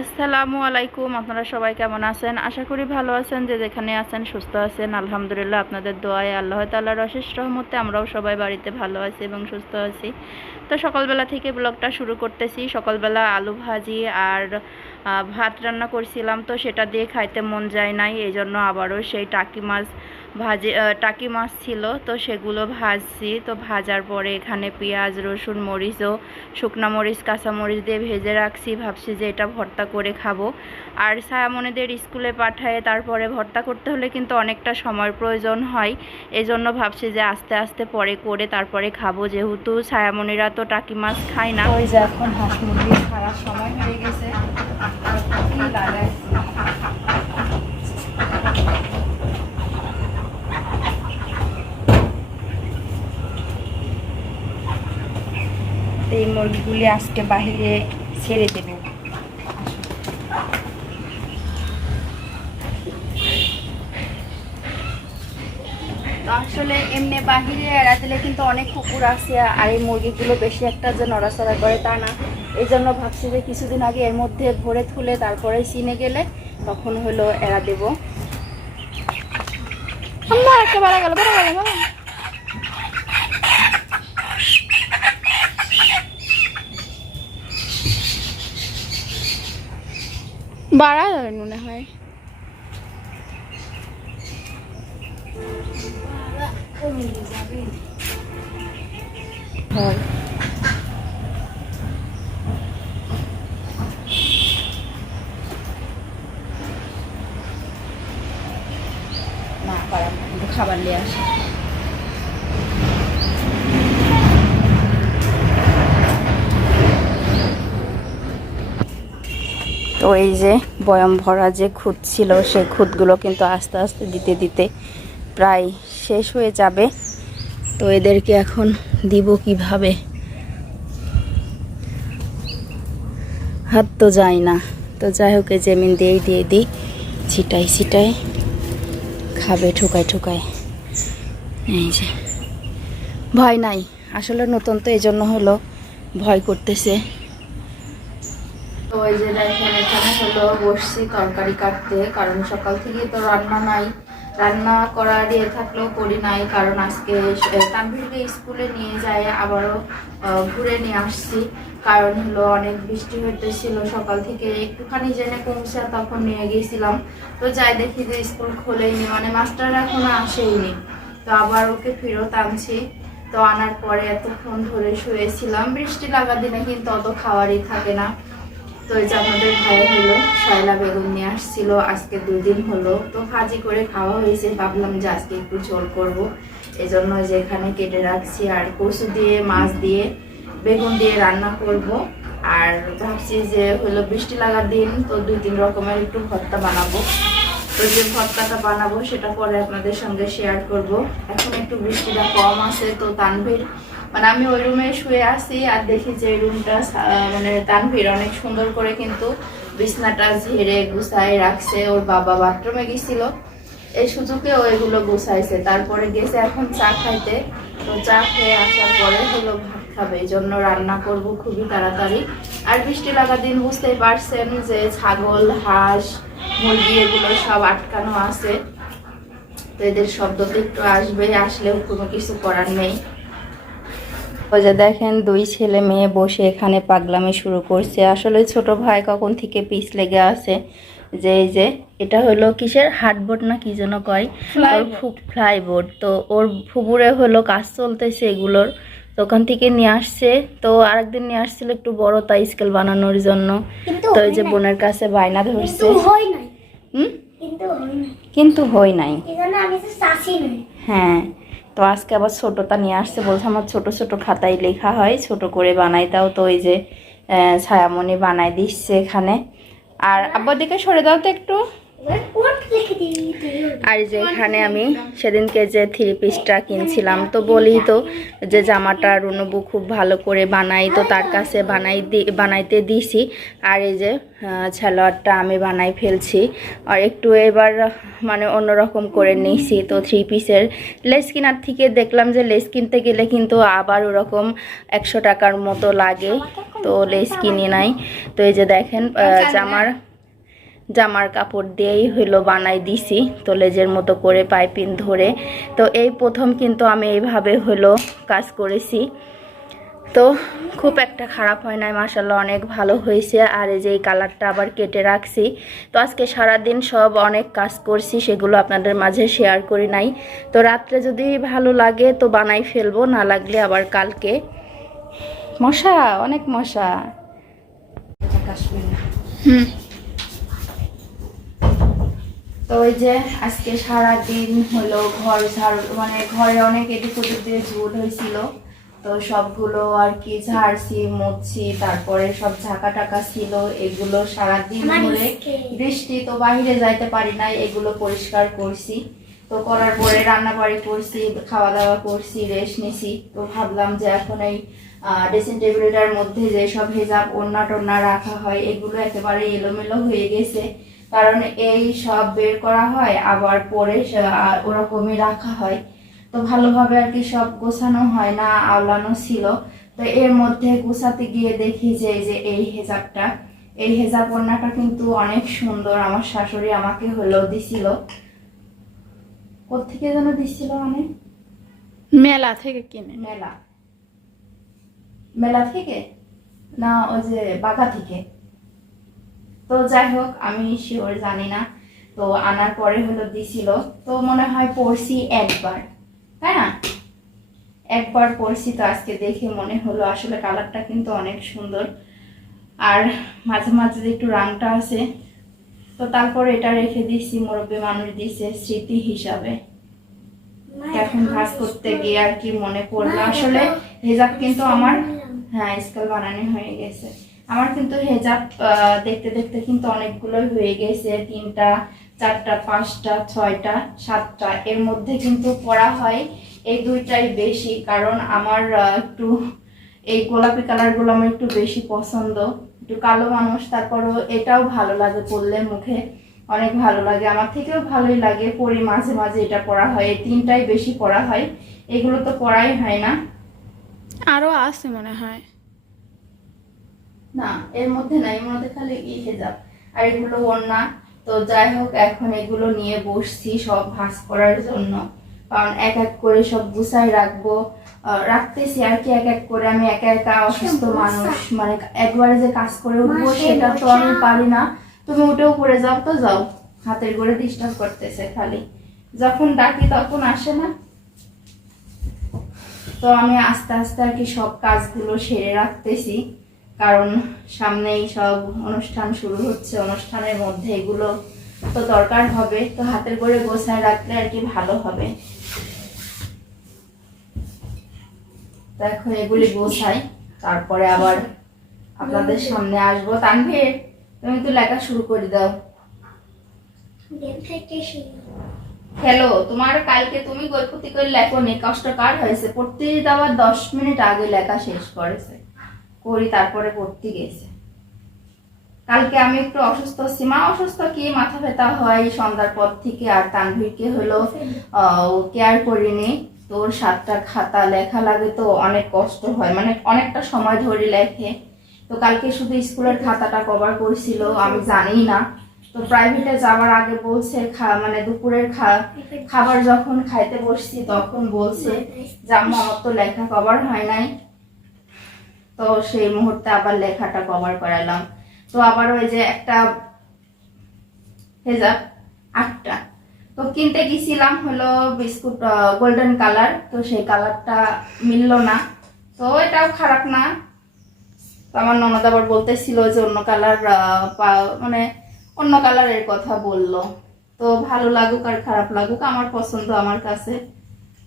আসসালামু আলাইকুম, আপনারা সবাই কেমন আছেন? আশা করি ভালো আছেন, যে যেখানে আছেন সুস্থ আছেন। আলহামদুলিল্লাহ, আপনাদের দোয়ায় আল্লাহ তাল্লাহর অশেষ রহমতে আমরাও সবাই বাড়িতে ভালো আছি এবং সুস্থ আছি। তো সকালবেলা থেকে ব্লগটা শুরু করতেছি। সকালবেলা আলু ভাজি আর ভাত রান্না করছিলাম, তো সেটা দিয়ে খাইতে মন যায় নাই এই জন্য আবারও সেই টাকি মাছ ভাজি টাকি মাছ ছিল, তো সেগুলো ভাজছি। তো ভাজার পরে এখানে পেঁয়াজ, রসুন, মরিচও, শুকনা মরিচ, কাঁচা মরিচ দিয়ে ভেজে রাখছি। ভাবছি যে এটা ভর্তা করে খাব। আর ছায়ামণিদের স্কুলে পাঠায় তারপরে ভর্তা করতে হলে কিন্তু অনেকটা সময় প্রয়োজন হয়। এই জন্য ভাবছি যে আস্তে আস্তে পরে করে তারপরে খাব। যেহেতু সায়ামনিরা তো টাকি মাছ খায় না। ওই যে এখন হাঁস মুরগি ছাড়ার সময় হয়ে গেছে। এই মুরগিগুলি আজকে বাহিরে ছেড়ে দেব। আসলে এমনি বাহিরে এড়া দিলে কিন্তু অনেক কুকুর আছে, আর এই মুরগিগুলো বেশি একটা যে নড়াচড়া করে তা না। এই জন্য ভাবছি যে কিছুদিন আগে এর মধ্যে ভরে তুলে তারপরে চিনে গেলে তখন হলো এড়া দেব। আমার একটা বাড়া গেল বাড়া গেল বাড়া। যাবে মনে হয় হয় পারাম খাবার নিয়ে আসে তো এই যে বয়ম ভরা যে খুদ ছিল, সেই খুদগুলো কিন্তু আস্তে আস্তে দিতে দিতে প্রায় শেষ হয়ে যাবে। তো এদেরকে এখন দিব কীভাবে? হাত তো যায় না। তো যাই হোক, এই জেমিন দিয়েই দিয়ে দিই। ছিটাই ছিটাই খাবে ঠুকাই ঠুকাই এই যে। ভয় নাই। আসলে নতুন তো এই জন্য হলো ভয় করতেছে। তো ওই যে দেখেন, এখানে হলো বসছি তরকারি কাটতে, কারণ সকাল থেকে তো রান্না নাই। রান্না করার ইয়ে থাকলেও করি নাই, কারণ আজকে তানভীরকে স্কুলে নিয়ে যায় আবারও ঘুরে নিয়ে আসছি। কারণ হলো অনেক বৃষ্টি হইতেছিল সকাল থেকে, একটুখানি জেনে কমছে তখন নিয়ে গিয়েছিলাম তো যাই দেখি যে স্কুল খোলেইনি মানে মাস্টার এখনও আসেইনি। তো আবার ওকে ফেরত আনছি। তো আনার পরে এতক্ষণ ধরে শুয়েছিলাম। বৃষ্টি লাগার দিনে কিন্তু অত খাওয়ারই থাকে না। তো এই যে আমাদের ভাই হলো, শায়লা বেগুন নিয়ে আসছিল, আজকে দুই দিন হলো। তো ভাজি করে খাওয়া হয়েছে, ভাবলাম যে আজকে একটু ঝোল করব। এই জন্য যে এখানে কেটে রাখছি, আর কচু দিয়ে, মাছ দিয়ে, বেগুন দিয়ে রান্না করব। আর ভাবছি যে হলো বৃষ্টি লাগার দিন, তো দুই তিন রকমের একটু ভর্তা বানাবো। তো যে ভর্তাটা বানাবো, সেটা পরে আপনাদের সঙ্গে শেয়ার করব। এখন একটু বৃষ্টিটা কম আছে, তো তানভীর মানে আমি ওই রুমে শুয়ে আছি আর দেখি যে রুমটা মানে তানভীর অনেক সুন্দর করে কিন্তু বিছনাটা ঝেড়ে গুছাই রাখছে। ওর বাবা বাথরুমে গেছিল। এই সুযোগে ও এগুলো গুছাইছে। তারপরে গেছে এখন চা খাইতে। তো চা খেয়ে আসার পরে হলো ভাত খাবে। এই জন্য রান্না করব খুবই তাড়াতাড়ি। আর বৃষ্টি লাগা দিন বুঝতেই পারছেন যে ছাগল, হাঁস, মুরগি এগুলো সব আটকানো আছে। তো এদের শব্দ তো একটু আসবে। আসলেও কোনো কিছু করার নেই। ওই যে দেখেন দুই ছেলে মেয়ে বসে এখানে পাগলামি শুরু করছে। আসলে ছোট ভাই কখন থেকে পিস লেগে আছে? যে এই যে এটা হলো কিসের হার্ডবোর্ড না কি যেন কয়? ওর ফ্লাইবোর্ড তো ওর ফুবুরে হলো কাজ চলতেছে এগুলোর। তো ওখান থেকে নিয়ে আসছে। তো আরেকদিন নিয়ে আসছিল একটু বড় তাই স্কেল বানানোর জন্য। তো এই যে বোনের কাছে বায়না ধরছে। কিন্তু হই নই। হ্যাঁ। তো আজকে আবার ছোটোটা নিয়ে আসছে, বলছে আমার ছোট ছোট খাতায় লেখা হয়, ছোট করে বানাই দাও তো ওই যে ছায়ামণি বানাই দিচ্ছে এখানে। আর আব্বার দিকে সরে দাও তো একটু। আর যে এখানে আমি সেদিনকে যে থ্রি পিসটা কিনছিলাম তো বলি তো যে জামাটা রুনুবু খুব ভালো করে বানাই তো তার কাছে বানাই দি বানাইতে দিছি। আর এই যে আহ, সালোয়ারটা আমি বানাই ফেলছি। আর একটু এবার মানে অন্যরকম করে নিয়েছি তো থ্রি পিসের লেস কিনার থেকে দেখলাম যে লেস কিনতে গেলে কিন্তু আবার ওরকম একশো টাকার মতো লাগে তো লেস কিনি নাই। তো এই যে দেখেন জামার জামার কাপড় দিয়েই হইল বানাই দিছি তো লেজের মতো করে পাইপিন ধরে। তো এই প্রথম কিন্তু আমি এইভাবে হলো কাজ করেছি। তো খুব একটা খারাপ হয় নাই মাসাল্লাহ অনেক ভালো হয়েছে। আর এই যে এই কালারটা আবার কেটে রাখছি। তো আজকে সারাদিন সব অনেক কাজ করছি সেগুলো আপনাদের মাঝে শেয়ার করি নাই। তো রাত্রে যদি ভালো লাগে তো বানাই ফেলব না লাগলে আবার কালকে। মশা অনেক মশা। হুম। তো ওই যে আজকে সারা দিন হলো ঘর ঝাড় মানে ঘরে অনেক এদিক ওদিক দিয়ে ঝুট হয়েছিল। তো সবগুলো আর কি ঝাড়ছি মুছছি তারপরে সব ঝাঁকা টাকা ছিল এগুলো সারা দিন ধরে বৃষ্টি তো বাইরে যাইতে পারি না এগুলো পরিষ্কার করছি। তো করার পরে রান্না বাড়ি করছি খাওয়া দাওয়া করছি রেস্ট নিছি। তো ভাবলাম যে এখন এই ড্রেসিং টেবিলটার মধ্যে যে সব হেজাব ওন্না টোন্না রাখা হয় এগুলো একেবারে এলোমেলো হয়ে গেছে। কারণ এই সব বের করা হয় আবার পরে ওরকমই রাখা হয়। তো ভালোভাবে আর কি সব গোছানো হয় না আওলানো ছিল। তো এর মধ্যে গোছাতে গিয়ে দেখি যে এই যে এই হেজাবটা এই হেজাব ওড়নাটা কিন্তু অনেক সুন্দর। আমার শাশুড়ি আমাকে হলো দিছিল। কোথেকে যেন দিছিল মানে? মেলা থেকে কিনে। মেলা। মেলা থেকে? না ওই যে বাগা থেকে। তো যাই হোক আমি শিওর জানি না। তো আনার পরে হলো দিছিল। তো মনে হয় পড়ছি একবার তাই না? একবার পড়ছি তো আজকে দেখে মনে হলো আসলে কালারটা কিন্তু অনেক সুন্দর। আর মাঝে মাঝে যে একটু রাংটা আছে তো তারপর এটা রেখে দিচ্ছি মুরব্বী মানুষ দিছে স্মৃতি হিসাবে। এখন ভাজ করতে গিয়ে আর কি মনে পড়ল। আসলে হেজাব কিন্তু আমার হ্যাঁ স্কেল বানানো হয়ে গেছে। আমার কিন্তু হেজাব দেখতে দেখতে কিন্তু অনেকগুলোই হয়ে গেছে। তিনটা, চারটা, পাঁচটা, ছয়টা, সাতটা। এর মধ্যে কিন্তু পড়া হয় এই দুইটাই বেশি, কারণ আমার একটু এই গোলাপি কালারগুলো আমার একটু বেশি পছন্দ। একটু কালো মানুষ, তারপরও এটাও ভালো লাগে পরলে মুখে, অনেক ভালো লাগে। আমার থেকেও ভালোই লাগে পরি মাঝে মাঝে এটা পড়া হয়। এই তিনটাই বেশি পড়া হয়। এগুলো তো পড়াই হয় না। আরও আছে মনে হয়। না এর মধ্যে না এর মধ্যে খালি ই হেজাব। আর এগুলো ওড়না তো যাই হোক এখন এগুলো নিয়ে বসছি সব ভাঁজ করার জন্য। কারণ এক এক করে সব গুছাই রাখব। রাখতেছি আর কি এক এক করে আমি একা একা অসুস্থ মানুষ। মানে একবারে যে কাজ করে উঠবো সেটা তো আমি পারি না। তুমি উঠেও পড়ে যাও তো যাও। হাতের করে ডিস্টার্ব করতেছে খালি। যখন ডাকি তখন আসে না। তো আমি আস্তে আস্তে আর কি সব কাজগুলো সেরে রাখতেছি। কারণ সামনেই সব অনুষ্ঠান শুরু হচ্ছে। অনুষ্ঠানের মধ্যে এগুলো তো দরকার হবে। তো হাতের করে গোছায় রাখলে আর কি ভালো হবে। তো এখন এগুলি গোছাই। তারপরে আবার আপনাদের সামনে আসব। তানভীর তুমি তো লেখা শুরু করে দাও। হ্যালো তোমার কালকে তুমি গৈপতি করে লেখো নি কষ্ট কার হয়েছে? পড়তে আবার দশ মিনিট আগে লেখা শেষ করেছে। করি তারপরে পড়তে গেছে। কালকে আমি একটু অসুস্থ মা অসুস্থ, কি মাথা ব্যথা হয়? সন্ধ্যার পর থেকে আর তানভীরকে হলো কেয়ার করিনি। তোর সাতটা খাতা লেখা লাগে তো অনেক কষ্ট হয়। মানে অনেকটা সময় ধরে লেখে। তো কালকে শুধু স্কুলের খাতাটা কভার করছিল, আমি জানি না। তো প্রাইভেটে যাওয়ার আগে বলছে, খা মানে দুপুরের খাবার যখন খাইতে বসছি তখন বলছে যে আমার তো লেখা কভার হয় নাই। তো সেই মুহূর্তে আবার লেখাটা কভার করালাম। তো আবার ওই যে একটা হেজাব, আটটা। তো কিনতে গেছিলাম হলো বিস্কুট গোল্ডেন কালার তো সেই কালারটা মিললো না। তো এটাও খারাপ না। তো আমার ননদ আবার বলতেছিল যে অন্য কালার মানে অন্য কালারের কথা বলল। তো ভালো লাগুক আর খারাপ লাগুক, আমার পছন্দ আমার কাছে।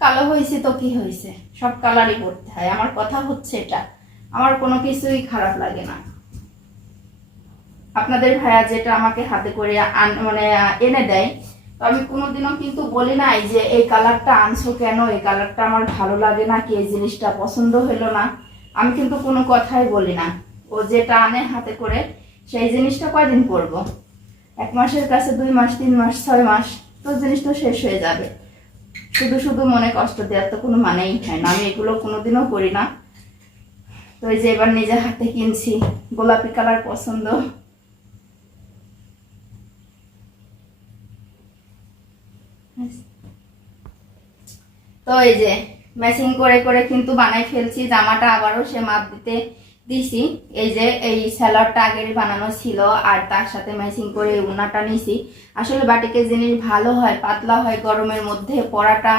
কালো হয়েছে তো কি হয়েছে? সব কালারই পড়তে হয়। আমার কথা হচ্ছে এটা। আমার কোনো কিছুই খারাপ লাগে না। আপনাদের ভাইয়া যেটা আমাকে হাতে করে মানে এনে দেয়, তো আমি কোনোদিনও কিন্তু বলি নাই যে এই কালারটা আনছো কেন? এই কালারটা আমার ভালো লাগে না, কি এই জিনিসটা পছন্দ হলো না? আমি কিন্তু কোনো কথাই বলি না। ও যেটা আনে হাতে করে, সেই জিনিসটা কয়দিন পরবো এক মাসের কাছে দুই মাস, তিন মাস, ছয় মাস, তো জিনিস তো শেষ হয়ে যাবে। শুধু শুধু মনে কষ্ট দেওয়ার তো কোনো মানেই হয় না। আমি এগুলো কোনোদিনও করি না। তো এই যে এবার নিজে হাতে কিনছি, গোলাপি কালার পছন্দ। তো এই যে ম্যাচিং করে করে কিন্তু বানাই ফেলছি, জামাটা আবারও সে মাপ দিতে দিছি। এই যে এই স্যালাডটা আগেরই বানানো ছিল আর তার সাথে ম্যাচিং করে উনাটা নিছি। আসলে বাটিকের জিনিস ভালো হয়, পাতলা হয় গরমের মধ্যে, পরাটা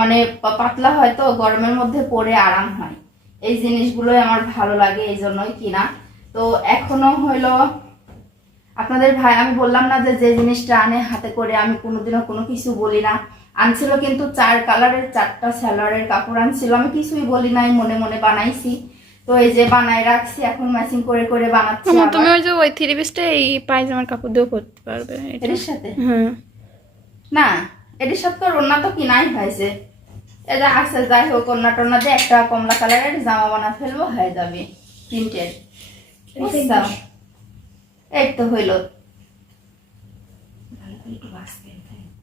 মানে পাতলা হয় তো গরমের মধ্যে পরে আরাম হয়। এই জিনিসগুলোই আমার ভালো লাগে এই জন্যই কিনা। তো এখনও হইল আপনাদের ভাই আমি বললাম না যে যে জিনিসটা আনে হাতে করে আমি কোনোদিনও কোনো কিছু বলি না। আনছিল কিন্তু চার কালারের চারটা স্যালোয়ারের কাপড় আনছিল। আমি কিছুই বলি নাই মনে মনে বানাইছি। তো এই যে বানাই রাখছি এখন ম্যাচিং করে করে বানাচ্ছি আমার তুমি ওই যে ওই থ্রি পিসটা এই পায়জামার কাপড় দিয়েও পরতে পারবে। এটা। এটার সাথে? হ্যাঁ না এটির সাথে তো রান্না তো কিনাই হয়েছে। এটা আছে যাই হোক কন্যা টন্না দিয়ে একটা কমলা কালারের জামা বানা ফেলব হয়ে যাবে প্রিন্টের? এই তো হইল